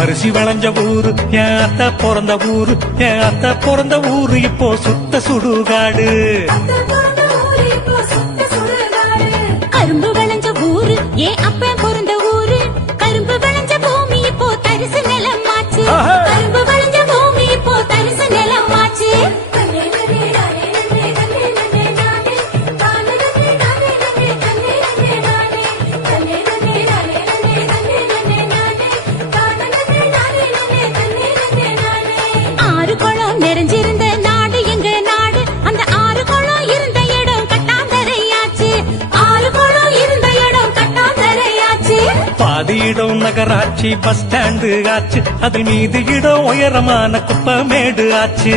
அரிசி வளைஞ்ச ஊரு என் அத்த பிறந்த ஊரு என் அத்த பிறந்த ஊரு இப்போ சுத்த சுடுகாடு. பாதி இடம் நகராட்சி பஸ் ஸ்டாண்டு ஆச்சு. அது மீது இடம் உயரமான குப்பமேடு ஆச்சு.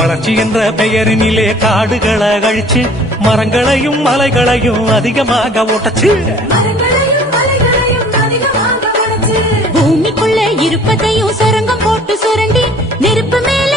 வளர்ச்சி என்ற பெயரினிலே காடுகளை அழிச்சு மரங்களையும் மலைகளையும் அதிகமாக ஓட்டச்சு. பூமிக்குள்ள இருப்பதையும் சுரங்கம் போட்டு சுரண்டி நெருப்பு மேல